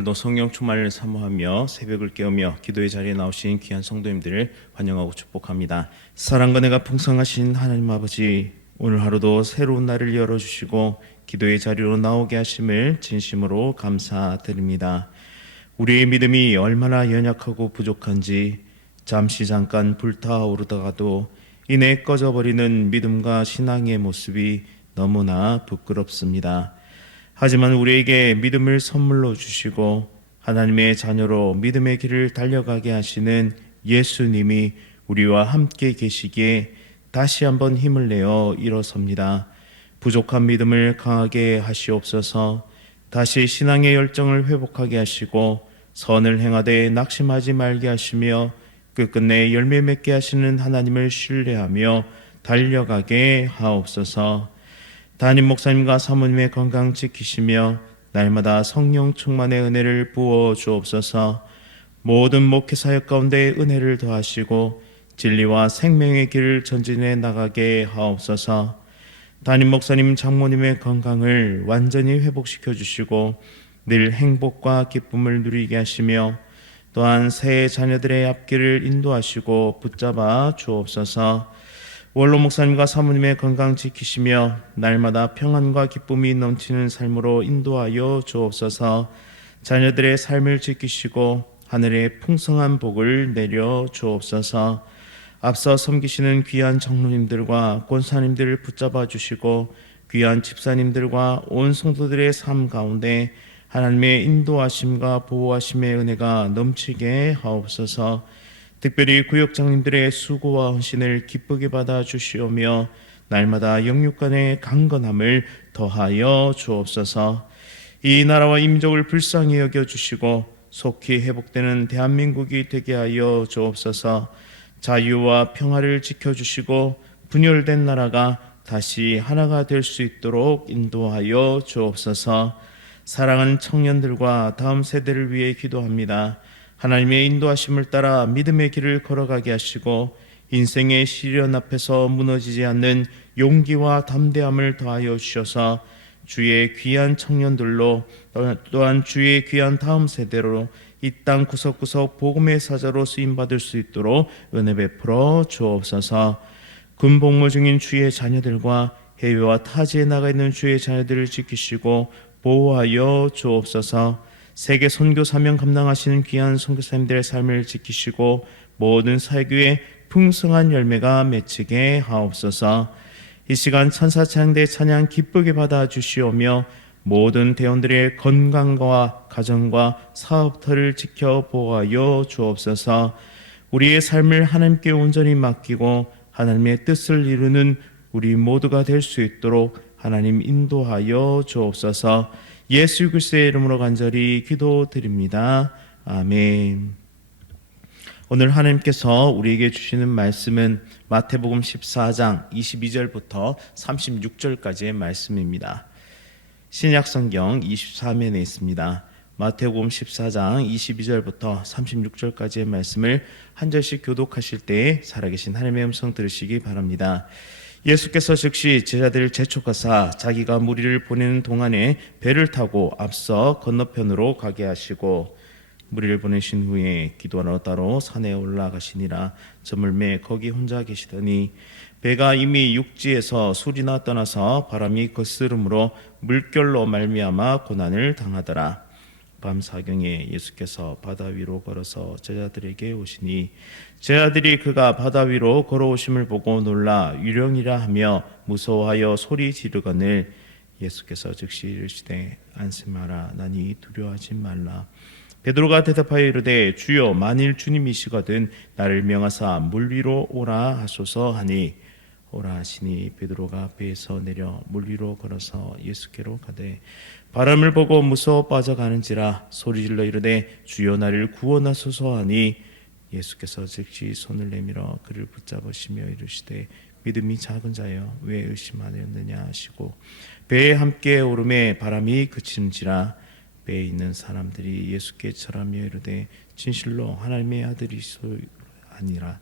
오늘도 성령 충만을 사모하며 새벽을 깨우며 기도의 자리에 나오신 귀한 성도님들을 환영하고 축복합니다. 사랑과 은혜가 풍성하신 하나님 아버지, 오늘 하루도 새로운 날을 열어주시고 기도의 자리로 나오게 하심을 진심으로 감사드립니다. 우리의 믿음이 얼마나 연약하고 부족한지 잠시 잠깐 불타오르다가도 이내 꺼져버리는 믿음과 신앙의 모습이 너무나 부끄럽습니다. 하지만 우리에게 믿음을 선물로 주시고 하나님의 자녀로 믿음의 길을 달려가게 하시는 예수님이 우리와 함께 계시기에 다시 한번 힘을 내어 일어섭니다. 부족한 믿음을 강하게 하시옵소서. 다시 신앙의 열정을 회복하게 하시고 선을 행하되 낙심하지 말게 하시며 끝끝내 열매 맺게 하시는 하나님을 신뢰하며 달려가게 하옵소서. 담임 목사님과 사모님의 건강 지키시며 날마다 성령 충만의 은혜를 부어 주옵소서. 모든 목회 사역 가운데 은혜를 더하시고 진리와 생명의 길을 전진해 나가게 하옵소서. 담임 목사님, 장모님의 건강을 완전히 회복시켜 주시고 늘 행복과 기쁨을 누리게 하시며 또한 새 자녀들의 앞길을 인도하시고 붙잡아 주옵소서. 원로 목사님과 사모님의 건강 지키시며 날마다 평안과 기쁨이 넘치는 삶으로 인도하여 주옵소서. 자녀들의 삶을 지키시고 하늘의 풍성한 복을 내려 주옵소서. 앞서 섬기시는 귀한 장로님들과 권사님들을 붙잡아 주시고 귀한 집사님들과 온 성도들의 삶 가운데 하나님의 인도하심과 보호하심의 은혜가 넘치게 하옵소서. 특별히 구역장님들의 수고와 헌신을 기쁘게 받아 주시오며 날마다 영육 간의 강건함을 더하여 주옵소서. 이 나라와 민족을 불쌍히 여겨주시고 속히 회복되는 대한민국이 되게 하여 주옵소서. 자유와 평화를 지켜주시고 분열된 나라가 다시 하나가 될 수 있도록 인도하여 주옵소서. 사랑하는 청년들과 다음 세대를 위해 기도합니다. 하나님의 인도하심을 따라 믿음의 길을 걸어가게 하시고 인생의 시련 앞에서 무너지지 않는 용기와 담대함을 더하여 주셔서 주의 귀한 청년들로 또한 주의 귀한 다음 세대로 이 땅 구석구석 복음의 사자로 쓰임받을 수 있도록 은혜 베풀어 주옵소서. 군복무 중인 주의 자녀들과 해외와 타지에 나가 있는 주의 자녀들을 지키시고 보호하여 주옵소서. 세계 선교 사명 감당하시는 귀한 선교사님들의 삶을 지키시고 모든 사역의 풍성한 열매가 맺히게 하옵소서. 이 시간 천사 찬양대 찬양 기쁘게 받아 주시오며 모든 대원들의 건강과 가정과 사업터를 지켜 보호하여 주옵소서. 우리의 삶을 하나님께 온전히 맡기고 하나님의 뜻을 이루는 우리 모두가 될 수 있도록 하나님 인도하여 주옵소서. 예수 그리스도의 이름으로 간절히 기도드립니다. 아멘. 오늘 하나님께서 우리에게 주시는 말씀은 마태복음 14장 22절부터 36절까지의 말씀입니다. 신약성경 23면에 있습니다. 마태복음 14장 22절부터 36절까지의 말씀을 한 절씩 교독하실 때 살아계신 하나님의 음성 들으시기 바랍니다. 예수께서 즉시 제자들을 재촉하사 자기가 무리를 보내는 동안에 배를 타고 앞서 건너편으로 가게 하시고 무리를 보내신 후에 기도하러 따로 산에 올라가시니라. 저물매 거기 혼자 계시더니 배가 이미 육지에서 술이나 떠나서 바람이 거스름으로 물결로 말미암아 고난을 당하더라. 밤 사경에 예수께서 바다 위로 걸어서 제자들에게 오시니 제자들이 그가 바다 위로 걸어오심을 보고 놀라 유령이라 하며 무서워하여 소리 지르거늘 예수께서 즉시 이르시되 안심하라 나니 두려워하지 말라. 베드로가 대답하여 이르되 주여 만일 주님이시거든 나를 명하사 물 위로 오라 하소서 하니 오라 하시니 베드로가 배에서 내려 물 위로 걸어서 예수께로 가되 바람을 보고 무서워 빠져가는지라 소리질러 이르되 주여 나를 구원하소서 하니 예수께서 즉시 손을 내밀어 그를 붙잡으시며 이르시되 믿음이 작은 자여 왜 의심하였느냐 하시고 배에 함께 오름에 바람이 그치는지라. 배에 있는 사람들이 예수께 절하며 이르되 진실로 하나님의 아들이소 아니라.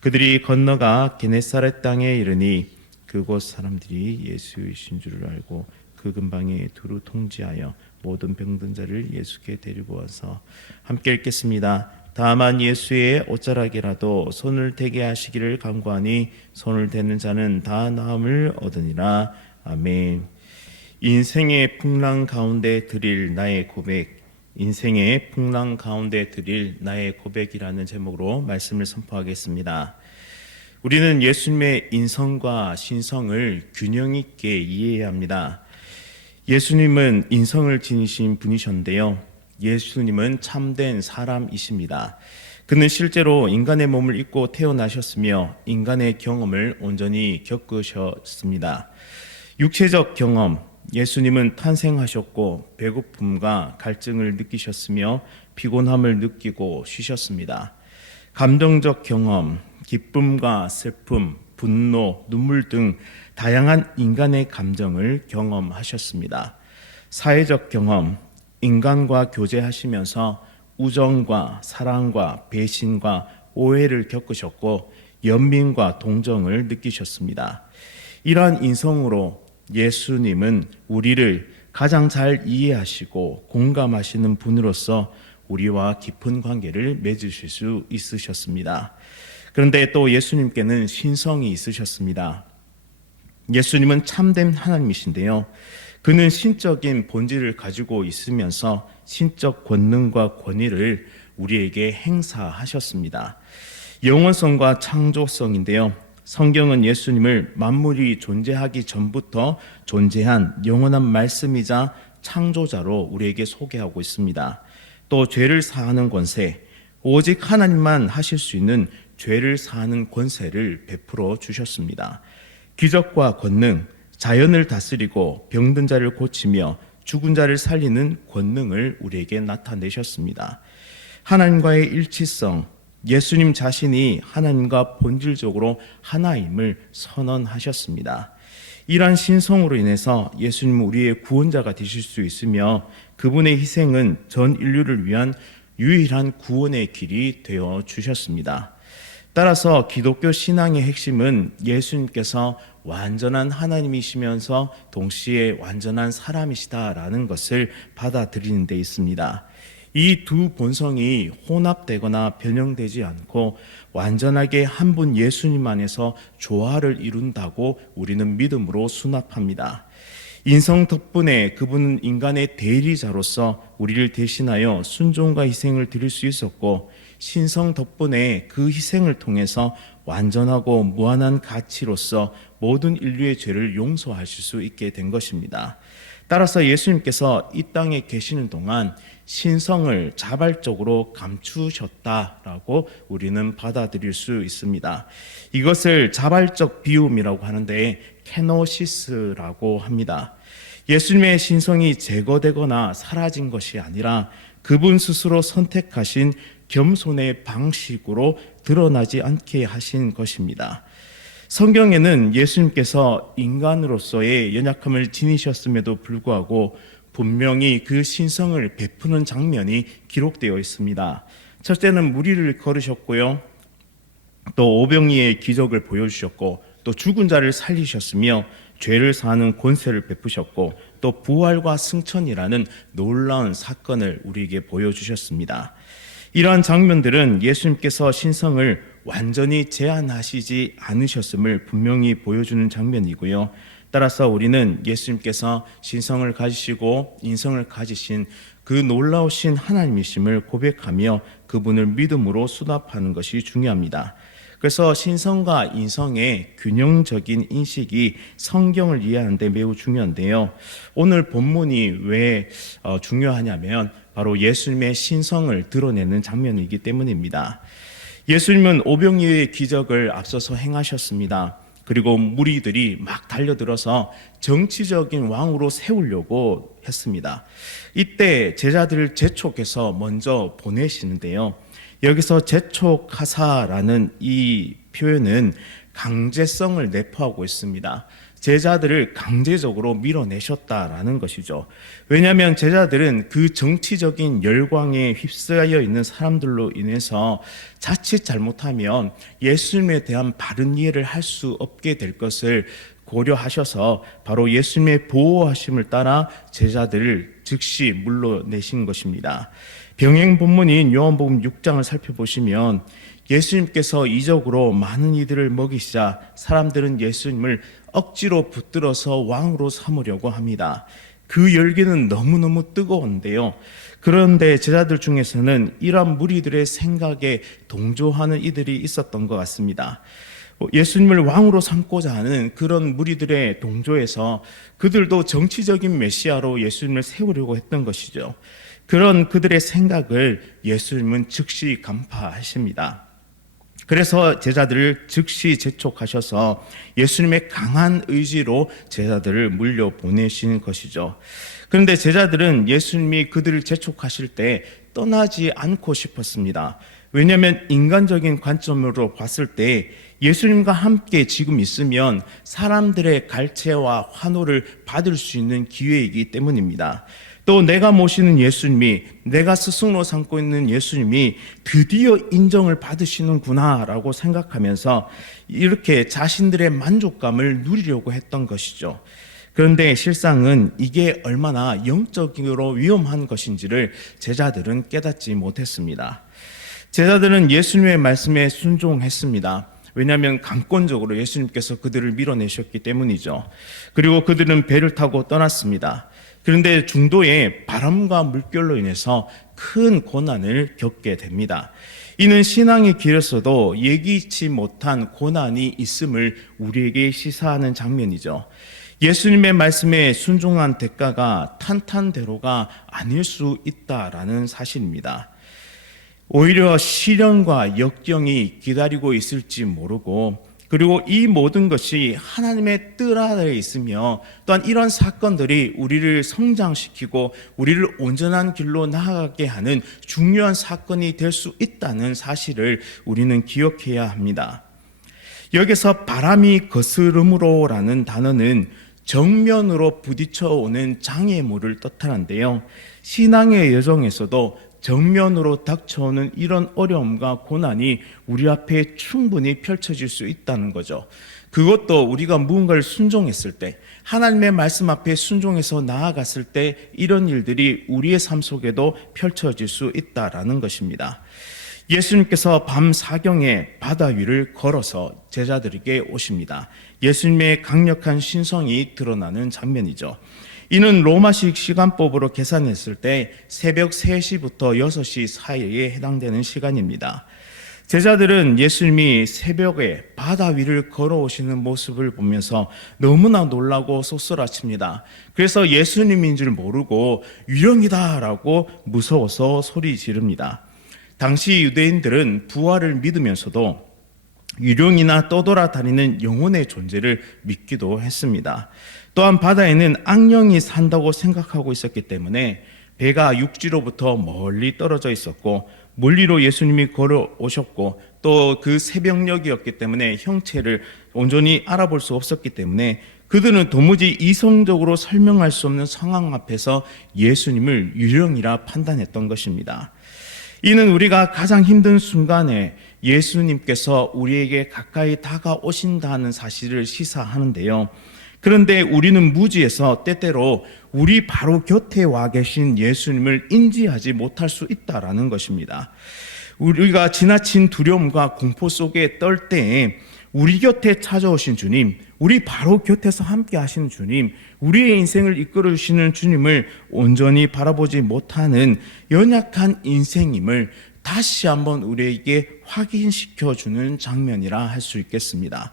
그들이 건너가 게네사렛 땅에 이르니 그곳 사람들이 예수이신 줄을 알고 그 근방에 두루 통지하여 모든 병든 자를 예수께 데리고 와서 함께 읽겠습니다. 다만 예수의 옷자락이라도 손을 대게 하시기를 간구하니 손을 대는 자는 다 나음을 얻으니라. 아멘. 인생의 풍랑 가운데 드릴 나의 고백, 인생의 풍랑 가운데 드릴 나의 고백이라는 제목으로 말씀을 선포하겠습니다. 우리는 예수님의 인성과 신성을 균형 있게 이해해야 합니다. 예수님은 인성을 지니신 분이셨는데요, 예수님은 참된 사람이십니다. 그는 실제로 인간의 몸을 입고 태어나셨으며 인간의 경험을 온전히 겪으셨습니다. 육체적 경험, 예수님은 탄생하셨고 배고픔과 갈증을 느끼셨으며 피곤함을 느끼고 쉬셨습니다. 감정적 경험, 기쁨과 슬픔, 분노, 눈물 등 다양한 인간의 감정을 경험하셨습니다. 사회적 경험, 인간과 교제하시면서 우정과 사랑과 배신과 오해를 겪으셨고 연민과 동정을 느끼셨습니다. 이러한 인성으로 예수님은 우리를 가장 잘 이해하시고 공감하시는 분으로서 우리와 깊은 관계를 맺으실 수 있으셨습니다. 그런데 또 예수님께는 신성이 있으셨습니다. 예수님은 참된 하나님이신데요, 그는 신적인 본질을 가지고 있으면서 신적 권능과 권위를 우리에게 행사하셨습니다. 영원성과 창조성인데요, 성경은 예수님을 만물이 존재하기 전부터 존재한 영원한 말씀이자 창조자로 우리에게 소개하고 있습니다. 또 죄를 사하는 권세, 오직 하나님만 하실 수 있는 죄를 사하는 권세를 베풀어 주셨습니다. 기적과 권능, 자연을 다스리고 병든 자를 고치며 죽은 자를 살리는 권능을 우리에게 나타내셨습니다. 하나님과의 일치성, 예수님 자신이 하나님과 본질적으로 하나임을 선언하셨습니다. 이러한 신성으로 인해서 예수님은 우리의 구원자가 되실 수 있으며 그분의 희생은 전 인류를 위한 유일한 구원의 길이 되어 주셨습니다. 따라서 기독교 신앙의 핵심은 예수님께서 완전한 하나님이시면서 동시에 완전한 사람이시다라는 것을 받아들이는 데 있습니다. 이 두 본성이 혼합되거나 변형되지 않고 완전하게 한 분 예수님 안에서 조화를 이룬다고 우리는 믿음으로 수납합니다. 인성 덕분에 그분은 인간의 대리자로서 우리를 대신하여 순종과 희생을 드릴 수 있었고, 신성 덕분에 그 희생을 통해서 완전하고 무한한 가치로서 모든 인류의 죄를 용서하실 수 있게 된 것입니다. 따라서 예수님께서 이 땅에 계시는 동안 신성을 자발적으로 감추셨다라고 우리는 받아들일 수 있습니다. 이것을 자발적 비움이라고 하는데 케노시스라고 합니다. 예수님의 신성이 제거되거나 사라진 것이 아니라 그분 스스로 선택하신 겸손의 방식으로 드러나지 않게 하신 것입니다. 성경에는 예수님께서 인간으로서의 연약함을 지니셨음에도 불구하고 분명히 그 신성을 베푸는 장면이 기록되어 있습니다. 첫째는 무리를 걸으셨고요, 또 오병이의 기적을 보여주셨고, 또 죽은 자를 살리셨으며 죄를 사하는 권세를 베푸셨고, 또 부활과 승천이라는 놀라운 사건을 우리에게 보여주셨습니다. 이러한 장면들은 예수님께서 신성을 완전히 제한하시지 않으셨음을 분명히 보여주는 장면이고요. 따라서 우리는 예수님께서 신성을 가지시고 인성을 가지신 그 놀라우신 하나님이심을 고백하며 그분을 믿음으로 수납하는 것이 중요합니다. 그래서 신성과 인성의 균형적인 인식이 성경을 이해하는 데 매우 중요한데요, 오늘 본문이 왜 중요하냐면 바로 예수님의 신성을 드러내는 장면이기 때문입니다. 예수님은 오병이어의 기적을 앞서서 행하셨습니다. 그리고 무리들이 막 달려들어서 정치적인 왕으로 세우려고 했습니다. 이때 제자들을 재촉해서 먼저 보내시는데요, 여기서 재촉하사라는 이 표현은 강제성을 내포하고 있습니다. 제자들을 강제적으로 밀어내셨다라는 것이죠. 왜냐하면 제자들은 그 정치적인 열광에 휩싸여 있는 사람들로 인해서 자칫 잘못하면 예수님에 대한 바른 이해를 할 수 없게 될 것을 고려하셔서 바로 예수님의 보호하심을 따라 제자들을 즉시 물러내신 것입니다. 병행 본문인 요한복음 6장을 살펴보시면 예수님께서 이적으로 많은 이들을 먹이시자 사람들은 예수님을 억지로 붙들어서 왕으로 삼으려고 합니다. 그 열기는 너무너무 뜨거운데요. 그런데 제자들 중에서는 이러한 무리들의 생각에 동조하는 이들이 있었던 것 같습니다. 예수님을 왕으로 삼고자 하는 그런 무리들의 동조에서 그들도 정치적인 메시아로 예수님을 세우려고 했던 것이죠. 그런 그들의 생각을 예수님은 즉시 간파하십니다. 그래서 제자들을 즉시 재촉하셔서 예수님의 강한 의지로 제자들을 물려보내신 것이죠. 그런데 제자들은 예수님이 그들을 재촉하실 때 떠나지 않고 싶었습니다. 왜냐하면 인간적인 관점으로 봤을 때 예수님과 함께 지금 있으면 사람들의 갈채와 환호를 받을 수 있는 기회이기 때문입니다. 또 내가 모시는 예수님이, 내가 스승으로 삼고 있는 예수님이 드디어 인정을 받으시는구나 라고 생각하면서 이렇게 자신들의 만족감을 누리려고 했던 것이죠. 그런데 실상은 이게 얼마나 영적으로 위험한 것인지를 제자들은 깨닫지 못했습니다. 제자들은 예수님의 말씀에 순종했습니다. 왜냐하면 강권적으로 예수님께서 그들을 밀어내셨기 때문이죠. 그리고 그들은 배를 타고 떠났습니다. 그런데 중도에 바람과 물결로 인해서 큰 고난을 겪게 됩니다. 이는 신앙의 길에서도 예기치 못한 고난이 있음을 우리에게 시사하는 장면이죠. 예수님의 말씀에 순종한 대가가 탄탄대로가 아닐 수 있다라는 사실입니다. 오히려 시련과 역경이 기다리고 있을지 모르고, 그리고 이 모든 것이 하나님의 뜻 아래에 있으며 또한 이런 사건들이 우리를 성장시키고 우리를 온전한 길로 나아가게 하는 중요한 사건이 될 수 있다는 사실을 우리는 기억해야 합니다. 여기서 바람이 거스름으로라는 단어는 정면으로 부딪혀오는 장애물을 뜻하는데요. 신앙의 여정에서도 정면으로 닥쳐오는 이런 어려움과 고난이 우리 앞에 충분히 펼쳐질 수 있다는 거죠. 그것도 우리가 무언가를 순종했을 때, 하나님의 말씀 앞에 순종해서 나아갔을 때 이런 일들이 우리의 삶 속에도 펼쳐질 수 있다라는 것입니다. 예수님께서 밤 사경에 바다 위를 걸어서 제자들에게 오십니다. 예수님의 강력한 신성이 드러나는 장면이죠. 이는 로마식 시간법으로 계산했을 때 새벽 3시부터 6시 사이에 해당되는 시간입니다. 제자들은 예수님이 새벽에 바다 위를 걸어오시는 모습을 보면서 너무나 놀라고 쏘쏘라칩니다. 그래서 예수님인 줄 모르고 유령이다 라고 무서워서 소리 지릅니다. 당시 유대인들은 부활을 믿으면서도 유령이나 떠돌아다니는 영혼의 존재를 믿기도 했습니다. 또한 바다에는 악령이 산다고 생각하고 있었기 때문에 배가 육지로부터 멀리 떨어져 있었고 멀리로 예수님이 걸어오셨고 또 그 새벽녘이었기 때문에 형체를 온전히 알아볼 수 없었기 때문에 그들은 도무지 이성적으로 설명할 수 없는 상황 앞에서 예수님을 유령이라 판단했던 것입니다. 이는 우리가 가장 힘든 순간에 예수님께서 우리에게 가까이 다가오신다는 사실을 시사하는데요. 그런데 우리는 무지해서 때때로 우리 바로 곁에 와 계신 예수님을 인지하지 못할 수 있다라는 것입니다. 우리가 지나친 두려움과 공포 속에 떨 때에 우리 곁에 찾아오신 주님, 우리 바로 곁에서 함께 하시는 주님, 우리의 인생을 이끌어 주시는 주님을 온전히 바라보지 못하는 연약한 인생임을 다시 한번 우리에게 확인시켜 주는 장면이라 할 수 있겠습니다.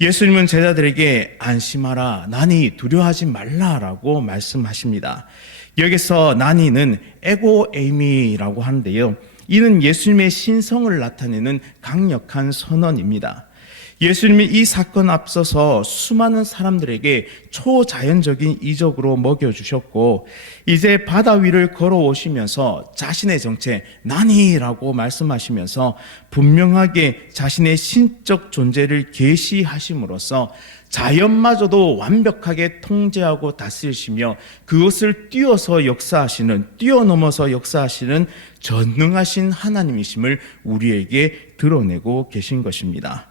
예수님은 제자들에게 안심하라, 난이 두려워하지 말라라고 말씀하십니다. 여기서 난이는 에고에이미라고 하는데요. 이는 예수님의 신성을 나타내는 강력한 선언입니다. 예수님이 이 사건 앞서서 수많은 사람들에게 초자연적인 이적으로 먹여주셨고, 이제 바다 위를 걸어오시면서 자신의 정체 나니라고 말씀하시면서 분명하게 자신의 신적 존재를 계시하심으로써 자연마저도 완벽하게 통제하고 다스리시며 그것을 뛰어넘어서 역사하시는 전능하신 하나님이심을 우리에게 드러내고 계신 것입니다.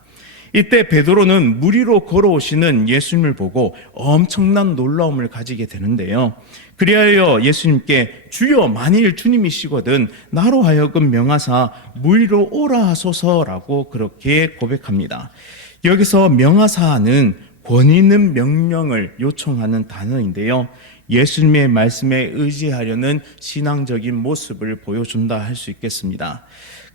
이때 베드로는 물 위로 걸어오시는 예수님을 보고 엄청난 놀라움을 가지게 되는데요. 그리하여 예수님께 주여, 만일 주님이시거든 나로 하여금 명하사 물 위로 오라 하소서라고 그렇게 고백합니다. 여기서 명하사는 권위 있는 명령을 요청하는 단어인데요. 예수님의 말씀에 의지하려는 신앙적인 모습을 보여준다 할 수 있겠습니다.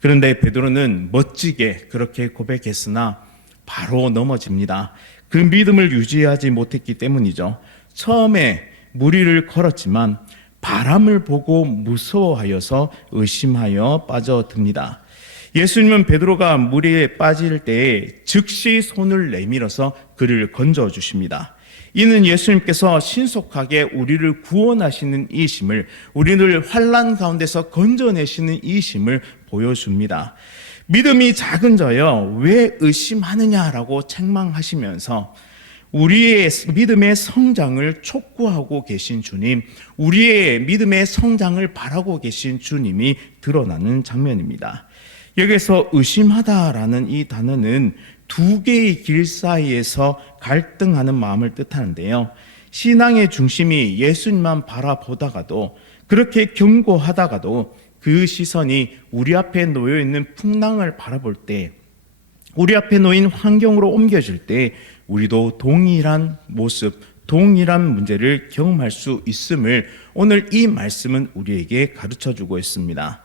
그런데 베드로는 멋지게 그렇게 고백했으나 바로 넘어집니다. 그 믿음을 유지하지 못했기 때문이죠. 처음에 물 위를 걸었지만 바람을 보고 무서워하여서 의심하여 빠져듭니다. 예수님은 베드로가 물에 빠질 때에 즉시 손을 내밀어서 그를 건져주십니다. 이는 예수님께서 신속하게 우리를 구원하시는 이심을, 우리를 환난 가운데서 건져내시는 이심을 보여줍니다. 믿음이 작은 자여 왜 의심하느냐라고 책망하시면서 우리의 믿음의 성장을 촉구하고 계신 주님, 우리의 믿음의 성장을 바라고 계신 주님이 드러나는 장면입니다. 여기서 의심하다라는 이 단어는 두 개의 길 사이에서 갈등하는 마음을 뜻하는데요. 신앙의 중심이 예수님만 바라보다가도, 그렇게 경고하다가도 그 시선이 우리 앞에 놓여 있는 풍랑을 바라볼 때, 우리 앞에 놓인 환경으로 옮겨질 때 우리도 동일한 모습, 동일한 문제를 경험할 수 있음을 오늘 이 말씀은 우리에게 가르쳐주고 있습니다.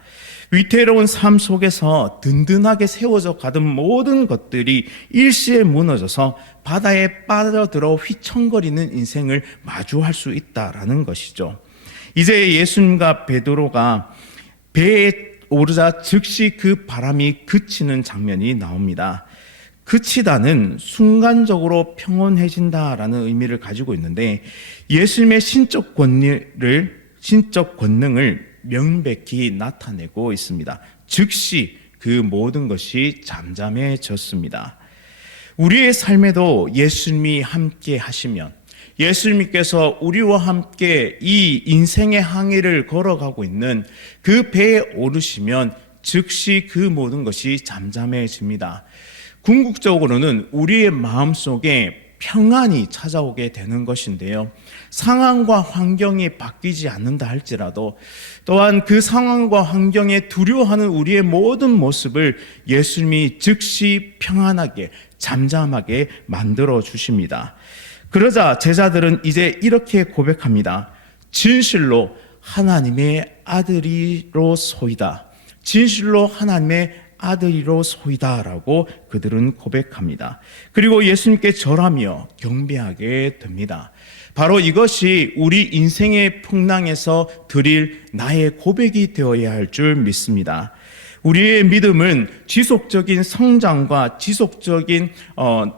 위태로운 삶 속에서 든든하게 세워져 가던 모든 것들이 일시에 무너져서 바다에 빠져들어 휘청거리는 인생을 마주할 수 있다라는 것이죠. 이제 예수님과 베드로가 배에 오르자 즉시 그 바람이 그치는 장면이 나옵니다. 그치다는 순간적으로 평온해진다라는 의미를 가지고 있는데, 예수님의 신적 권능을 명백히 나타내고 있습니다. 즉시 그 모든 것이 잠잠해졌습니다. 우리의 삶에도 예수님이 함께 하시면, 예수님께서 우리와 함께 이 인생의 항해를 걸어가고 있는 그 배에 오르시면 즉시 그 모든 것이 잠잠해집니다. 궁극적으로는 우리의 마음속에 평안이 찾아오게 되는 것인데요. 상황과 환경이 바뀌지 않는다 할지라도 또한 그 상황과 환경에 두려워하는 우리의 모든 모습을 예수님이 즉시 평안하게, 잠잠하게 만들어 주십니다. 그러자 제자들은 이제 이렇게 고백합니다. 진실로 하나님의 아들이로소이다. 진실로 하나님의 아들이로소이다라고 그들은 고백합니다. 그리고 예수님께 절하며 경배하게 됩니다. 바로 이것이 우리 인생의 풍랑에서 드릴 나의 고백이 되어야 할 줄 믿습니다. 우리의 믿음은 지속적인 성장과 지속적인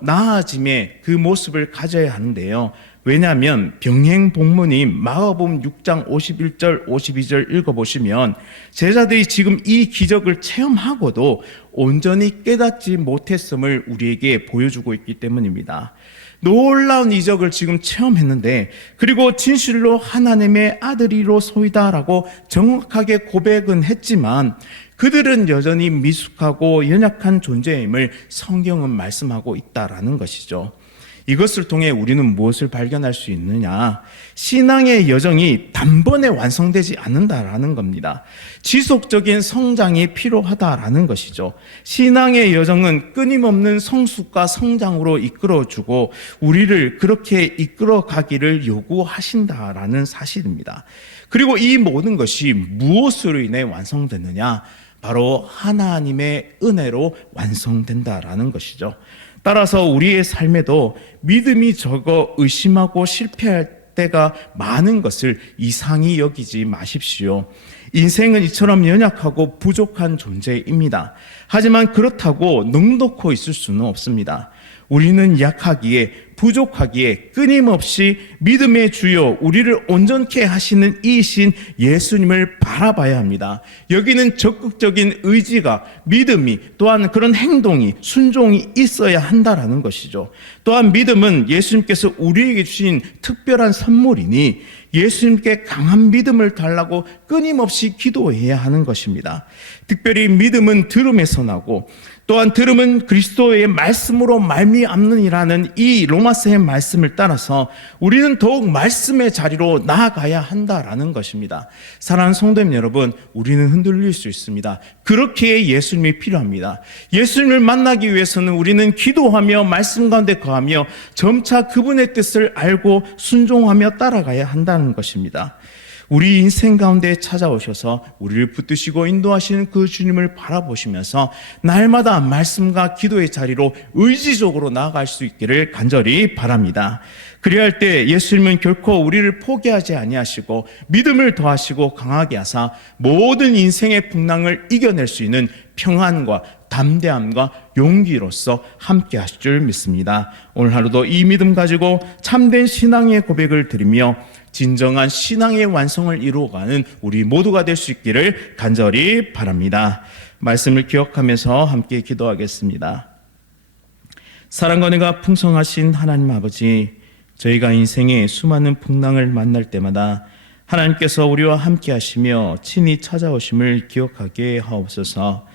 나아짐의 그 모습을 가져야 하는데요. 왜냐하면 병행 본문인 마가복음 6장 51절 52절 읽어보시면 제자들이 지금 이 기적을 체험하고도 온전히 깨닫지 못했음을 우리에게 보여주고 있기 때문입니다. 놀라운 이적을 지금 체험했는데, 그리고 진실로 하나님의 아들이로소이다라고 정확하게 고백은 했지만 그들은 여전히 미숙하고 연약한 존재임을 성경은 말씀하고 있다라는 것이죠. 이것을 통해 우리는 무엇을 발견할 수 있느냐? 신앙의 여정이 단번에 완성되지 않는다라는 겁니다. 지속적인 성장이 필요하다라는 것이죠. 신앙의 여정은 끊임없는 성숙과 성장으로 이끌어주고 우리를 그렇게 이끌어가기를 요구하신다라는 사실입니다. 그리고 이 모든 것이 무엇으로 인해 완성됐느냐? 바로 하나님의 은혜로 완성된다라는 것이죠. 따라서 우리의 삶에도 믿음이 적어 의심하고 실패할 때가 많은 것을 이상히 여기지 마십시오. 인생은 이처럼 연약하고 부족한 존재입니다. 하지만 그렇다고 넉넉히 있을 수는 없습니다. 우리는 약하기에 부족하기에 끊임없이 믿음의 주요 우리를 온전케 하시는 이신 예수님을 바라봐야 합니다. 여기는 적극적인 의지가 믿음이 또한 그런 행동이 순종이 있어야 한다라는 것이죠. 또한 믿음은 예수님께서 우리에게 주신 특별한 선물이니 예수님께 강한 믿음을 달라고 끊임없이 기도해야 하는 것입니다. 특별히 믿음은 들음에서 나고 또한 들음은 그리스도의 말씀으로 말미암느니라는 이 로마서의 말씀을 따라서 우리는 더욱 말씀의 자리로 나아가야 한다라는 것입니다. 사랑하는 성도님 여러분, 우리는 흔들릴 수 있습니다. 그렇게 예수님이 필요합니다. 예수님을 만나기 위해서는 우리는 기도하며 말씀 가운데 거하며 점차 그분의 뜻을 알고 순종하며 따라가야 한다는 것입니다. 우리 인생 가운데 찾아오셔서 우리를 붙드시고 인도하시는 그 주님을 바라보시면서 날마다 말씀과 기도의 자리로 의지적으로 나아갈 수 있기를 간절히 바랍니다. 그리할 때 예수님은 결코 우리를 포기하지 아니하시고 믿음을 더하시고 강하게 하사 모든 인생의 풍랑을 이겨낼 수 있는 평안과 담대함과 용기로서 함께 하실 줄 믿습니다. 오늘 하루도 이 믿음 가지고 참된 신앙의 고백을 드리며 진정한 신앙의 완성을 이루어가는 우리 모두가 될 수 있기를 간절히 바랍니다. 말씀을 기억하면서 함께 기도하겠습니다. 사랑과 은혜가 풍성하신 하나님 아버지, 저희가 인생의 수많은 풍랑을 만날 때마다 하나님께서 우리와 함께 하시며 친히 찾아오심을 기억하게 하옵소서.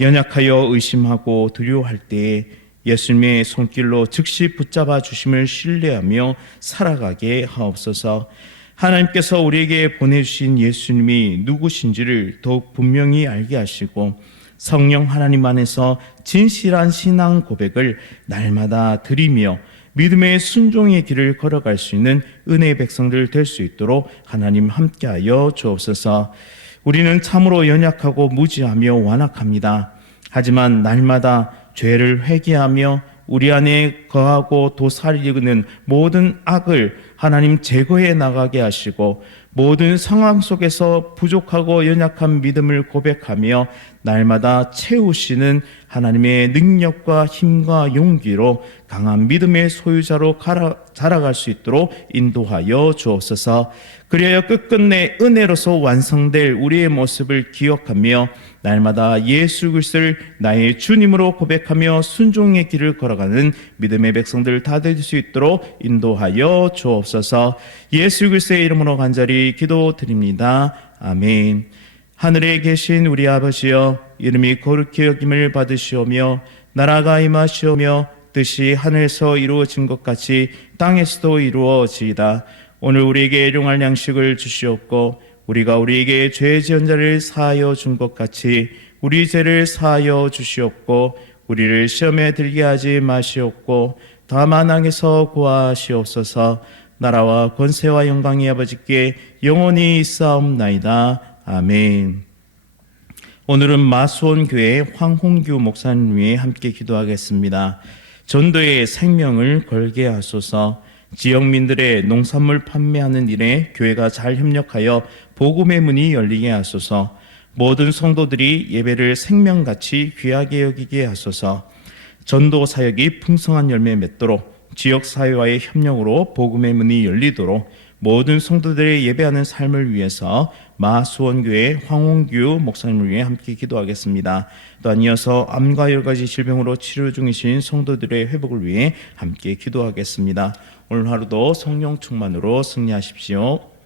연약하여 의심하고 두려워할 때에 예수님의 손길로 즉시 붙잡아 주심을 신뢰하며 살아가게 하옵소서. 하나님께서 우리에게 보내주신 예수님이 누구신지를 더욱 분명히 알게 하시고 성령 하나님 안에서 진실한 신앙 고백을 날마다 드리며 믿음의 순종의 길을 걸어갈 수 있는 은혜의 백성들 될 수 있도록 하나님 함께하여 주옵소서. 우리는 참으로 연약하고 무지하며 완악합니다. 하지만 날마다 죄를 회개하며 우리 안에 거하고 도사리는 모든 악을 하나님 제거해 나가게 하시고 모든 상황 속에서 부족하고 연약한 믿음을 고백하며 날마다 채우시는 하나님의 능력과 힘과 용기로 강한 믿음의 소유자로 자라갈 수 있도록 인도하여 주옵소서. 그리하여 끝끝내 은혜로서 완성될 우리의 모습을 기억하며 날마다 예수 그리스도를 나의 주님으로 고백하며 순종의 길을 걸어가는 믿음의 백성들 다 될 수 있도록 인도하여 주옵소서. 예수 그리스도의 이름으로 간절히 기도드립니다. 아멘. 하늘에 계신 우리 아버지여, 이름이 거룩히 여김을 받으시오며 나라가 임하시오며 뜻이 하늘에서 이루어진 것 같이 땅에서도 이루어지이다. 오늘 우리에게 일용할 양식을 주시옵고 우리가 우리에게 죄 지은 자를 사하여 준 것 같이 우리 죄를 사하여 주시옵고 우리를 시험에 들게 하지 마시옵고 다만 악에서 구하시옵소서. 나라와 권세와 영광이 아버지께 영원히 있사옵나이다. 아멘. 오늘은 마수원교회 황홍규 목사님 위해 함께 기도하겠습니다. 전도의 생명을 걸게 하소서. 지역민들의 농산물 판매하는 일에 교회가 잘 협력하여 복음의 문이 열리게 하소서. 모든 성도들이 예배를 생명같이 귀하게 여기게 하소서. 전도 사역이 풍성한 열매 맺도록 지역사회와의 협력으로 복음의 문이 열리도록 모든 성도들의 예배하는 삶을 위해서 마수원교회 황홍규 목사님을 위해 함께 기도하겠습니다. 또한 이어서 암과 여러 가지 질병으로 치료 중이신 성도들의 회복을 위해 함께 기도하겠습니다. 오늘 하루도 성령 충만으로 승리하십시오.